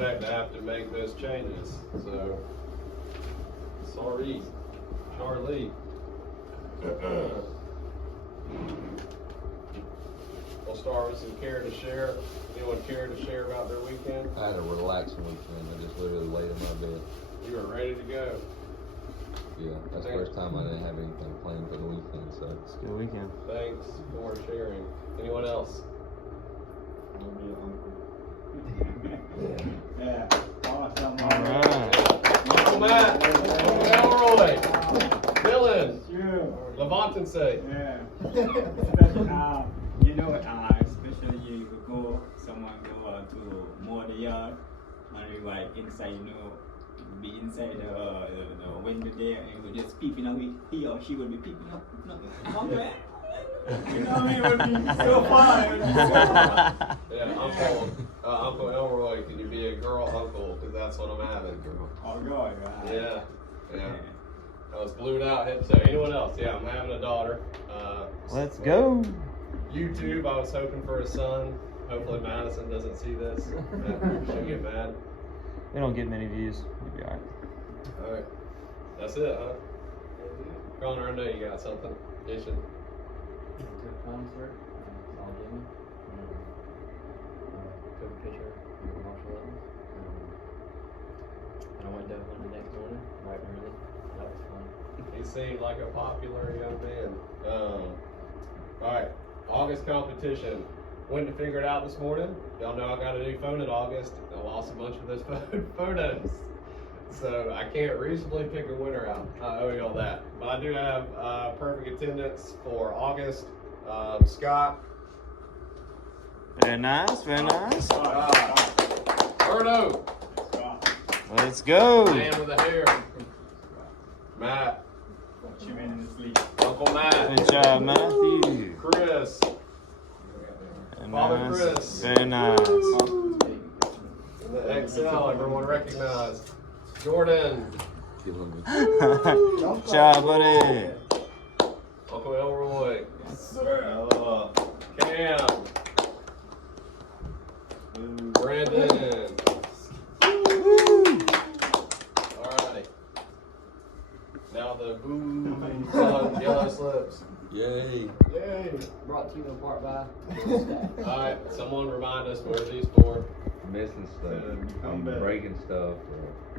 expect to have to make those changes. So, sorry, Charlie. We'll start with some care to share. Anyone care to share about their weekend? I had a relaxing weekend. I just literally laid in my bed. You were ready to go. Yeah, that's the first time I didn't have anything planned for the weekend, so. It's a good weekend. Thanks for sharing. Anyone else? Yeah. Awesome. Alright. Uncle Matt, Uncle Elroy, Dylan, Sure. Levanton say. Yeah. Especially, you know, especially you go, someone go to mow the yard, and you like inside, you know, be inside the window there, and you just peeping out. He or she will be peeping up. You know what I mean? It would be so fun. It would be so fun. Yeah, Uncle Elroy, can you be a girl uncle? Because that's what I'm having. Oh, God. Yeah. I was glued out head to toe. Anyone else? Yeah, I'm having a daughter. Let's go. YouTube, I was hoping for a son. Hopefully Madison doesn't see this. She'll get mad. We don't get many views. You'll be alright. Alright. That's it, huh? Connor, I know you got something. Dishing. Good concert, saw Jimmy, took a picture with Marshall Evans, and I went to one the next morning, bright and early. That was fun. He seemed like a popular young man. Alright, August competition. Went to figure it out this morning. Y'all know I got a new phone in August. I lost a bunch of those photos. So I can't reasonably pick a winner out. I owe y'all that. But I do have perfect attendance for August. Scott. Very nice, very nice. Berto. Let's go. Man with the hair. Matt. Uncle Matt. Good job, Matthew. Chris. Very Father nice. Chris. Very nice. The XL, everyone recognized. Jordan. Killing me. Good job, buddy. Uncle Elroy. Cam. Brandon. Alrighty. Now the yellow slips. Yay. Yay. Brought to you in part by. Alright, someone remind us where these for. Missing stuff. I'm breaking stuff.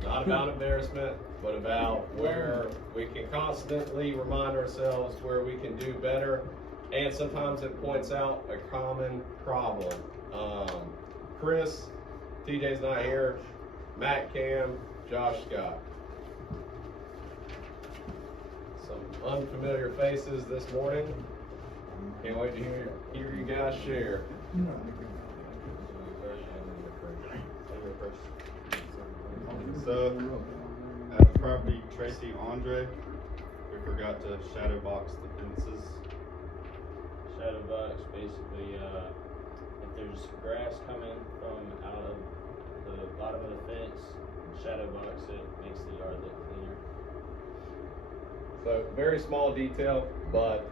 Not about embarrassment, but about where we can constantly remind ourselves where we can do better. And sometimes it points out a common problem. Chris, TJ's not here, Matt Cam, Josh Scott. Some unfamiliar faces this morning. Can't wait to hear you guys share. So, at the property Tracy Andre, we forgot to shadow box the fences. Shadow box, basically, if there's grass coming from out of the bottom of the fence, shadow box it, makes the yard look cleaner. So very small detail, but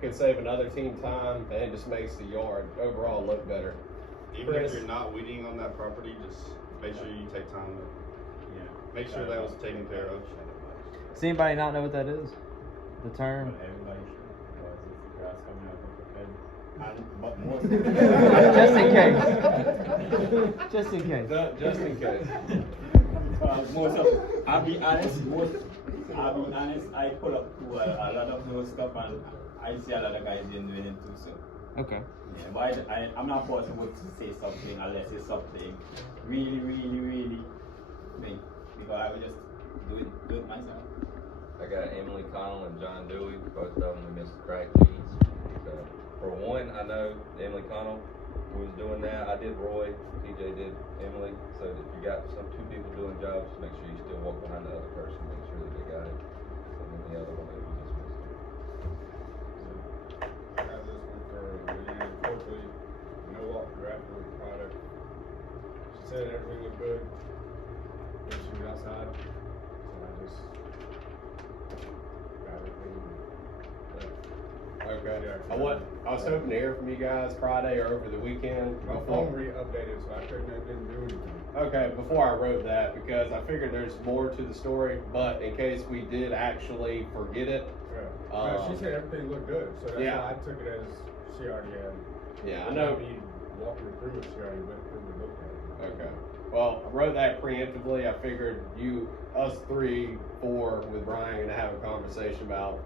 could save another team time and it just makes the yard overall look better. Even Chris. if you're not weeding on that property, just make sure you take time to make sure that was taken care of. Does anybody not know what that is? The term? Everybody should, because it's the grass coming out of the fence. But more Just in case. Just in case. Just in case. most of, I'll be honest, I pull up to a lot of those stuff and I see a lot of guys doing it too, so. Okay. Yeah, but I'm not possible to say something unless it's something really big, because I will just do it myself. I got Emily Connell and John Dewey. Both of them we missed crack jeans. So for one, I know Emily Connell was doing that. I did Roy. TJ did Emily. So if you got two people doing jobs, make sure you still walk behind the other person. Make sure that they got it. And then the other one that we just missed. I got this one for Leanne Copley, no walk graphic product. She said everything was good when she was outside, so I just got everything. Okay. I was hoping to hear from you guys Friday or over the weekend. My phone re-updated, so I didn't do anything. Okay, before I wrote that, because I figured there's more to the story, but in case we did actually forget it, Yeah. No, she said everything looked good, so that's yeah. why I took it as she already had. yeah, I know. You walking me through it, she already went through and looked at it. Okay. Well, I wrote that preemptively. I figured us 3, 4 with Brian gonna have a conversation about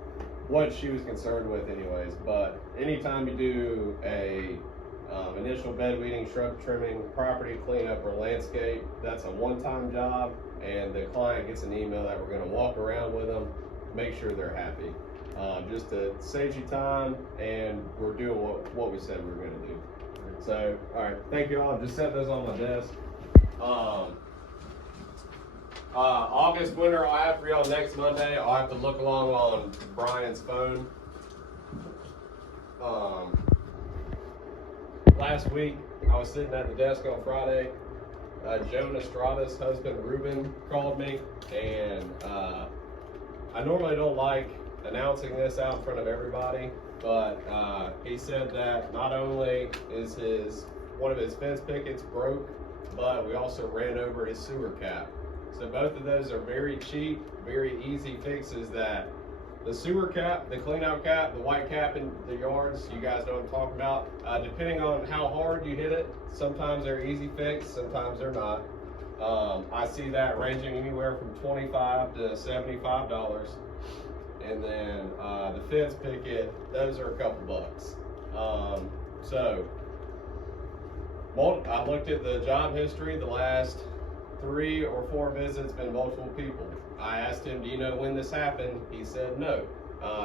what she was concerned with anyways. But anytime you do a initial bed weeding, shrub trimming, property cleanup, or landscape, that's a one-time job, and the client gets an email that we're gonna walk around with them, make sure they're happy. Just to save you time, and we're doing what we said we were gonna do. So, all right, thank you all. Just set those on my desk. August winter I'll have for y'all next Monday. I'll have to look along on Brian's phone. Last week I was sitting at the desk on Friday. Joan Estrada's husband Ruben called me, and I normally don't like announcing this out in front of everybody, but he said that not only is one of his fence pickets broke, but we also ran over his sewer cap. So both of those are very cheap, very easy fixes. That the sewer cap, the clean out cap, the white cap in the yards, you guys know what I'm talking about. Depending on how hard you hit it, sometimes they're easy fix, sometimes they're not. I see that ranging anywhere from $25 to $75. And then the fence picket, those are a couple bucks. I looked at the job history. The last 3 or 4 visits been multiple people. I asked him, do you know when this happened? He said no.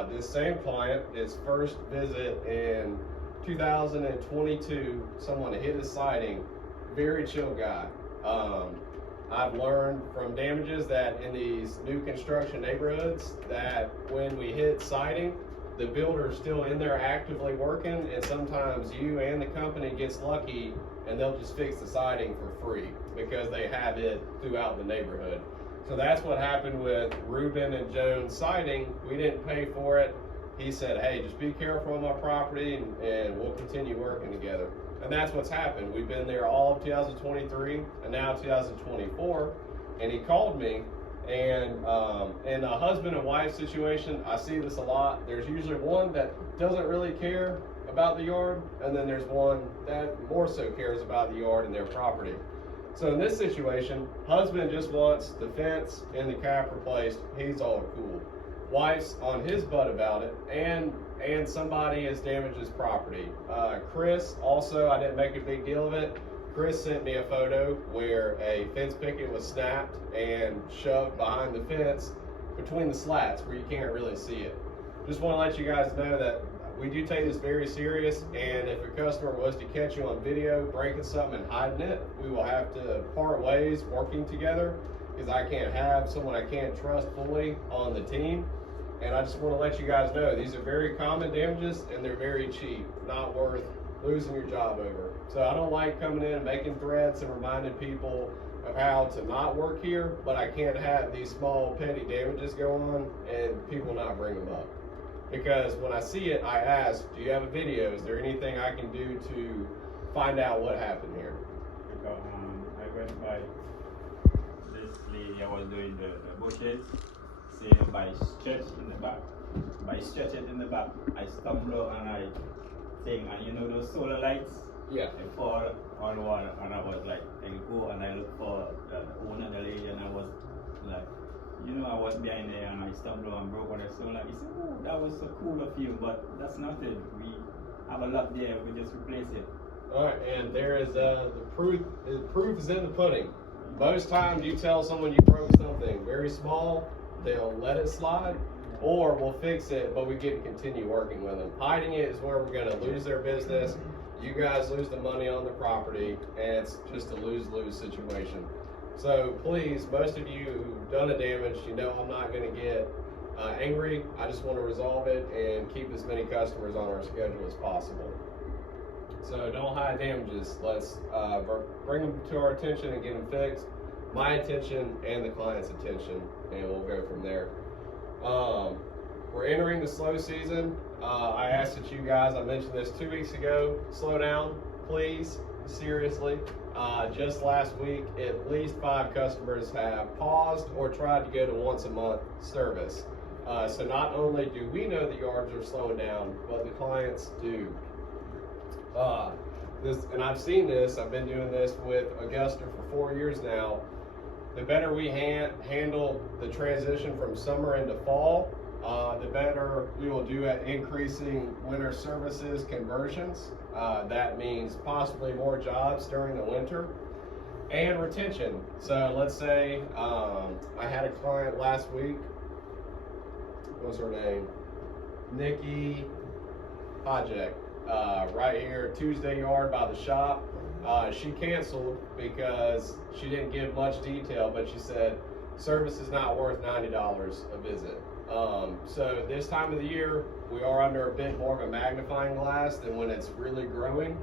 This same client, his first visit in 2022, someone hit his siding. Very chill guy. I've learned from damages that in these new construction neighborhoods, that when we hit siding, the builder's still in there actively working, and sometimes you and the company gets lucky and they'll just fix the siding for free because they have it throughout the neighborhood. So that's what happened with Ruben and Jones siding. We didn't pay for it. He said, hey, just be careful on my property, and we'll continue working together. And that's what's happened. We've been there all of 2023 and now 2024. And he called me, and in a husband and wife situation, I see this a lot. There's usually one that doesn't really care about the yard, and then there's one that more so cares about the yard and their property. So in this situation, husband just wants the fence and the cap replaced. He's all cool. Wife's on his butt about it, and somebody has damaged his property. Chris also, I didn't make a big deal of it. Chris sent me a photo where a fence picket was snapped and shoved behind the fence between the slats where you can't really see it. Just want to let you guys know that we do take this very serious, and if a customer was to catch you on video breaking something and hiding it, we will have to part ways working together, because I can't have someone I can't trust fully on the team. And I just want to let you guys know, these are very common damages, and they're very cheap, not worth losing your job over. So I don't like coming in and making threats and reminding people of how to not work here, but I can't have these small petty damages go on and people not bring them up. Because when I see it, I ask, do you have a video? Is there anything I can do to find out what happened here? Because I went by this lady, I was doing the bushes, saying by stretch in the back. By stretch it in the back, I stumbled and I think, and you know those solar lights? Yeah. I fall on one, and I was like, I go and I look for the owner, the lady, and I was like, you know, I was behind there and I stumbled and broke on the solar. He said, oh, that was so cool of you, but that's nothing. We have a lot there, we just replace it. All right, and there is the proof is in the pudding. Most times you tell someone you broke something very small, they'll let it slide, or we'll fix it, but we get to continue working with them. Hiding it is where we're gonna lose their business. You guys lose the money on the property, and it's just a lose-lose situation. So please, most of you who've done a damage, you know I'm not gonna get angry. I just wanna resolve it and keep as many customers on our schedule as possible. So don't hide damages. Let's bring them to our attention and get them fixed. My attention and the client's attention, and we'll go from there. We're entering the slow season. I asked that you guys, I mentioned this 2 weeks ago, slow down, please. seriously. Just last week, at least 5 customers have paused or tried to go to once a month service. So not only do we know the yards are slowing down, but the clients do. And I've seen this, I've been doing this with Augusta for 4 years now. The better we handle the transition from summer into fall, the better we will do at increasing winter services conversions. That means possibly more jobs during the winter and retention. So let's say I had a client last week. What's her name? Nikki Hajek, right here, Tuesday Yard by the shop. She canceled because she didn't give much detail, but she said service is not worth $90 a visit. So this time of the year, we are under a bit more of a magnifying glass than when it's really growing.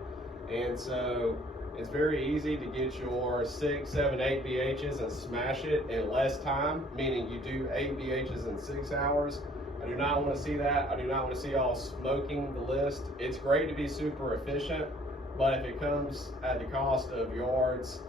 And so it's very easy to get your 6, 7, 8 BHs and smash it in less time, meaning you do 8 BHs in 6 hours. I do not want to see that. I do not want to see y'all smoking the list. It's great to be super efficient, but if it comes at the cost of yards,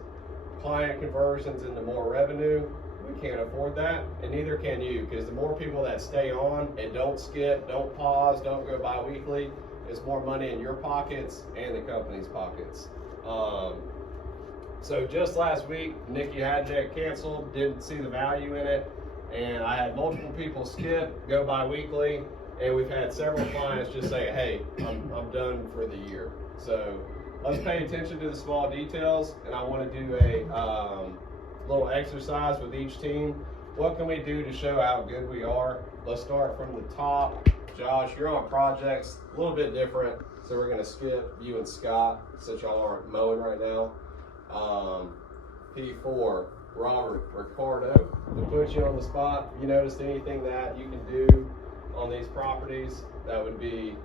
client conversions into more revenue, we can't afford that, and neither can you, because the more people that stay on and don't skip, don't pause, don't go bi-weekly, it's more money in your pockets and the company's pockets. So just last week, Nikki Hajek canceled, didn't see the value in it, and I had multiple people skip, go bi-weekly, and we've had several clients just say, hey, I'm done for the year. So let's pay attention to the small details, and I want to do a little exercise with each team. What can we do to show how good we are? Let's start from the top. Josh, you're on projects, a little bit different, so we're gonna skip you and Scott since y'all aren't mowing right now. P4, Robert Ricardo, to put you on the spot, if you noticed anything that you can do on these properties that would be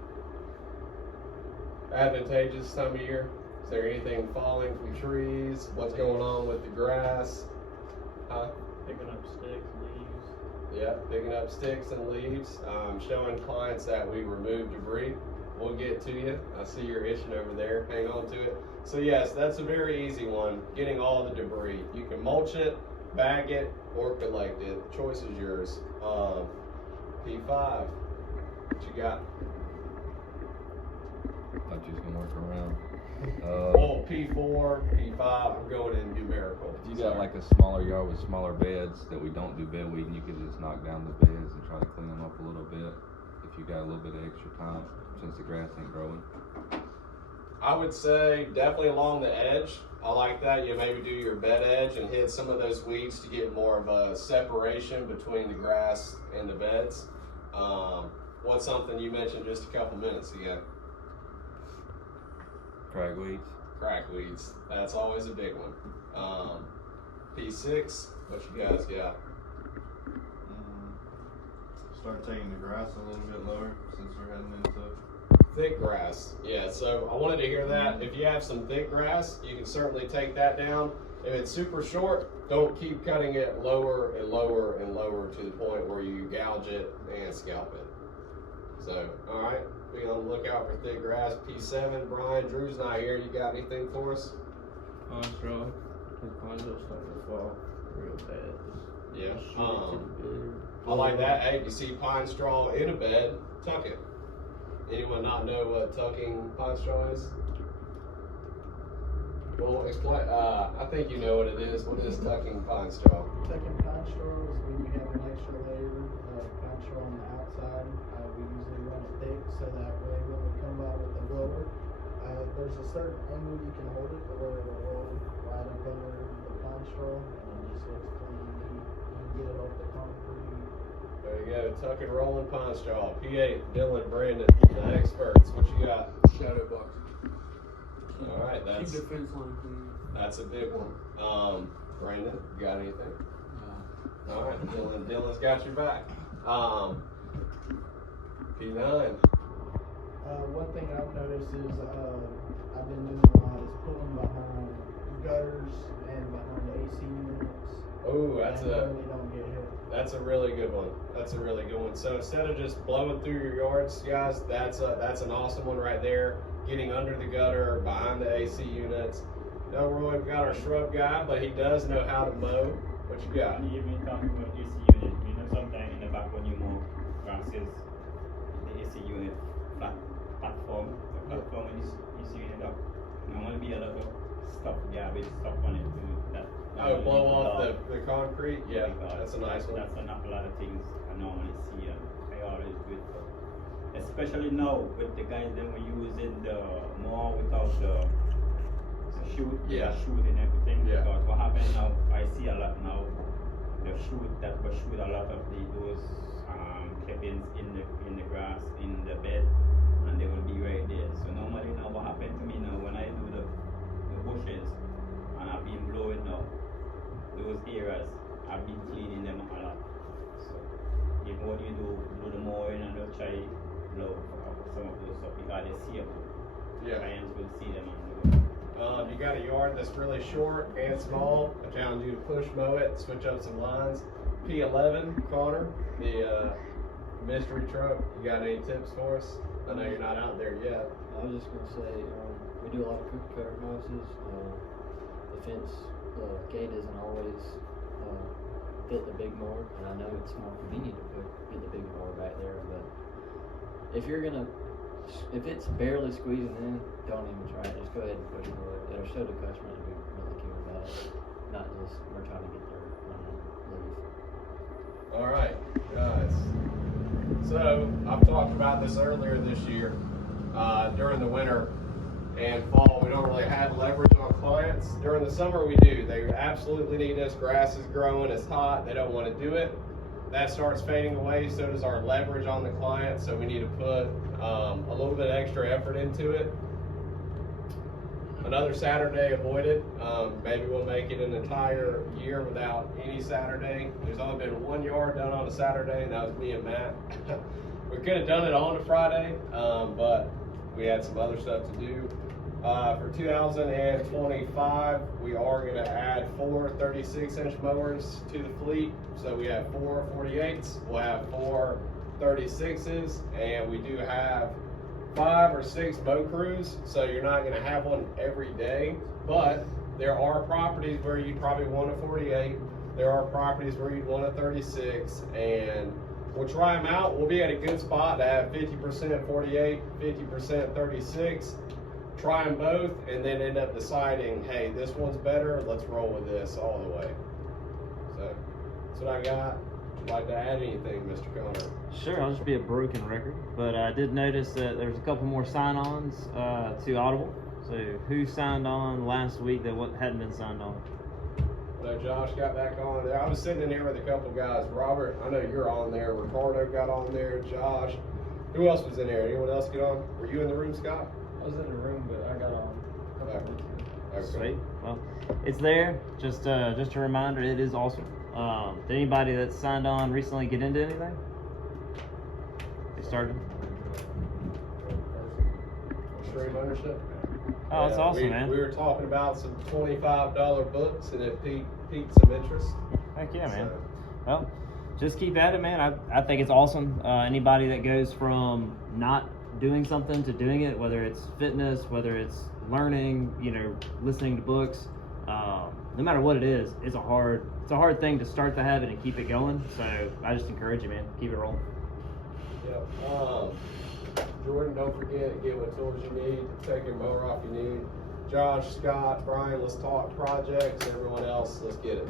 advantageous this time of year? Is there anything falling from trees? What's going on with the grass? Picking up sticks, leaves. Yeah, picking up sticks and leaves. Showing clients that we remove debris. We'll get to you. I see you're itching over there. Hang on to it. So yes, that's a very easy one. Getting all the debris. You can mulch it, bag it, or collect it. The choice is yours. P5. What you got? I'm just gonna work around. Oh, P4, P5. I'm going in numerical. If you got like a smaller yard with smaller beds that we don't do bed weeding, you could just knock down the beds and try to clean them up a little bit. If you got a little bit of extra time, since the grass ain't growing. I would say definitely along the edge. I like that. You maybe do your bed edge and hit some of those weeds to get more of a separation between the grass and the beds. What's something you mentioned just a couple minutes ago? Cragweeds. Crackweeds. That's always a big one. P6, what you guys got? Start taking the grass a little bit lower since we're heading into. Thick grass. Yeah, so I wanted to hear that. If you have some thick grass, you can certainly take that down. If it's super short, don't keep cutting it lower and lower and lower to the point where you gouge it and scalp it. So, all right, be on the lookout for thick grass. P7, Brian, Drew's not here. You got anything for us? Pine straw. His pines are starting to fall real bad. Yeah. Just shoot it to the bed. I like that. Hey, if you see pine straw in a bed, tuck it. Anyone not know what tucking pine straw is? Well, explain. I think you know what it is. What is tucking pine straw? Tucking pine straw is when you have an extra layer of pine straw on the outside. We usually run it thick so that way when we come by with the blower, there's a certain angle you can hold it to where it'll roll right up under the pine straw and it just looks clean. You can get it off the concrete. There you go. Tuck and rolling pine straw. P8, Dylan, Brandon, the experts. What you got? Shadow box. All right, Keep the fence line clean. that's a big one. Brandon, you got anything? All right, Dylan's got your back. P9. One thing I've noticed is I've been doing a lot is pulling behind gutters and behind AC units. Oh, and really don't get hit. that's a really good one. That's a really good one. So instead of just blowing through your yards, guys, that's an awesome one right there. getting under the gutter, behind the AC units. No, Roy, we got our shrub guy, but he does know how to mow. What you got? And even talking about AC unit, you know, sometimes in the back when you mow grasses, the AC unit platform, the platform is AC unit up. Normally be a lot of stuff, garbage stuff on it too. That Oh, blow off normally the concrete? Yeah, because that's a nice one. That's not a lot of things I normally see, and I always do it. But especially now with the guys that we using the more without the shoot, Yeah. shoot and everything. Yeah. Because what happens now, I see a lot now, the shoot that will shoot a lot of those clippings in the grass, in the bed, and they will be right there. So normally now what happens to me now when I do the bushes, and I've been blowing now, those areas, I've been cleaning them a lot. So if what you do the mowing and don't try blow some of those stuff because they see them. Yeah. Clients will see them and do it. You got a yard that's really short and small. I challenge you to push mow it, switch up some lines. P11, Connor, the mystery truck. You got any tips for us? I know you're not out there yet. I was just gonna say, we do a lot of cookie cutter houses. The fence, the gate isn't always fit the big mower, and I know it's more convenient to get the big mower back there. But if you're gonna, if it's barely squeezing in, don't even try it. Just go ahead and push it away. It'll show the customer that we really care about it, not just we're trying to get their money and leave. All right, guys. So I've talked about this earlier this year. During the winter and fall, we don't really have leverage on clients. During the summer, we do. They absolutely need us. Grass is growing. It's hot. They don't want to do it. That starts fading away. So does our leverage on the client. So we need to put a little bit extra effort into it. Another Saturday avoided. Maybe we'll make it an entire year without any Saturday. There's only been one yard done on a Saturday, and that was me and Matt. We could have done it on a Friday, but we had some other stuff to do. For 2025, we are going to add 4 36-inch mowers to the fleet. So we have 4 48s, we'll have 4 36s, and we do have 5 or 6 mow crews. So you're not going to have one every day, but there are properties where you probably want a 48. There are properties where you'd want a 36, and we'll try them out. We'll be at a good spot to have 50% 48, 50% 36. Try them both, and then end up deciding, hey, this one's better. Let's roll with this all the way. So that's what I got. Would you like to add anything, Mr. Connor? Sure, I'll just be a broken record, but I did notice that there's a couple more sign-ons to Audible. So who signed on last week that hadn't been signed on? So Josh got back on there. I was sitting in here with a couple guys. Robert, I know you're on there. Ricardo got on there. Josh. Who else was in there? Anyone else get on? Were you in the room, Scott? I was in the room, but I got on a couple of weeks ago. Okay. Sweet. Well, it's there. Just a reminder, it is awesome. Did anybody that signed on recently get into anything? They started? Stream ownership. Oh, that's Yeah, awesome, man. We were talking about some $25 books, and it piqued some interest. Heck yeah, man. So, Well, just keep at it, man. I think it's awesome. Anybody that goes from not doing something to doing it, whether it's fitness, whether it's learning, listening to books, no matter what it is, it's a hard thing to start the habit and keep it going. So I just encourage you, man. Keep it rolling. Yep. Jordan, don't forget, get what tools you need. Take your mower off you need. Josh, Scott, Brian, let's talk projects. Everyone else, let's get it.